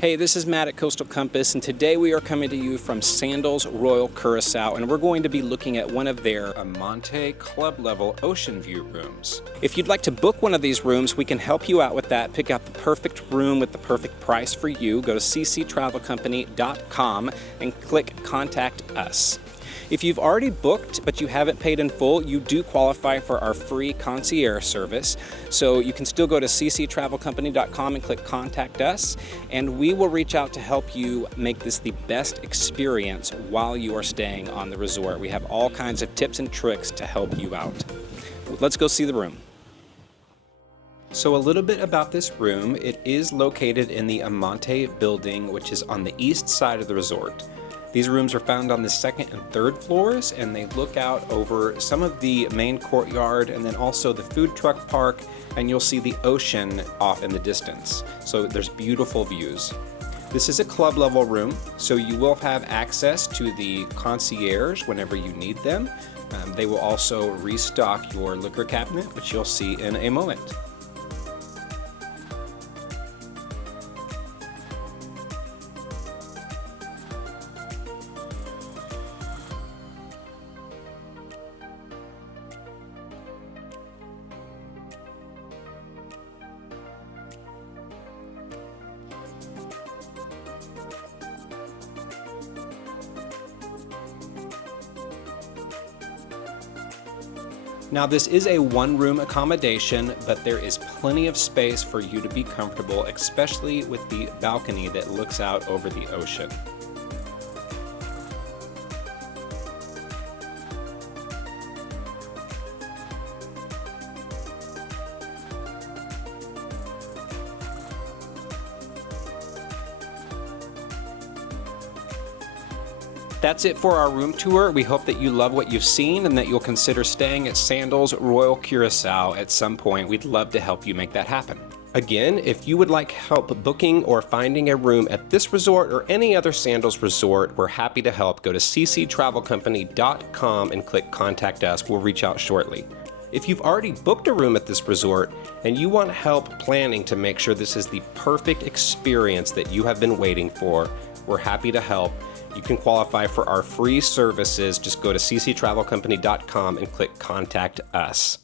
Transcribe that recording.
Hey, this is Matt at Coastal Compass, and today we are coming to you from Sandals Royal Curacao, and we're going to be looking at one of their Amante club level Oceanview rooms. If you'd like to book one of these rooms, we can help you out with that. Pick out the perfect room with the perfect price for you. Go to cctravelcompany.com and click Contact Us. If you've already booked but you haven't paid in full, you do qualify for our free concierge service. So you can still go to cctravelcompany.com and click Contact Us, and we will reach out to help you make this the best experience while you are staying on the resort. We have all kinds of tips and tricks to help you out. Let's go see the room. So a little bit about this room. It is located in the Amante building, which is on the east side of the resort. These rooms are found on the second and third floors, and they look out over some of the main courtyard and then also the food truck park, and you'll see the ocean off in the distance. So there's beautiful views. This is a club level room, so you will have access to the concierge whenever you need them. They will also restock your liquor cabinet, which you'll see in a moment. Now this is a one-room accommodation, but there is plenty of space for you to be comfortable, especially with the balcony that looks out over the ocean. That's it for our room tour. We hope that you love what you've seen and that you'll consider staying at Sandals Royal Curacao at some point. We'd love to help you make that happen. Again, if you would like help booking or finding a room at this resort or any other Sandals resort, we're happy to help. Go to cctravelcompany.com and click Contact Us. We'll reach out shortly. If you've already booked a room at this resort and you want help planning to make sure this is the perfect experience that you have been waiting for, we're happy to help. You can qualify for our free services. Just go to cctravelcompany.com and click Contact Us.